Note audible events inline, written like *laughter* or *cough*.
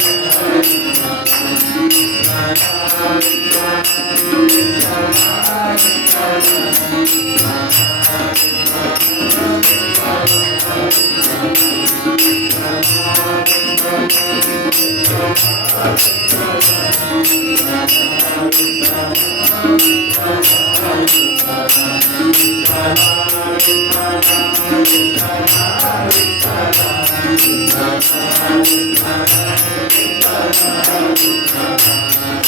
Thank *laughs* you. किन्नानि किन्ननि किन्ननि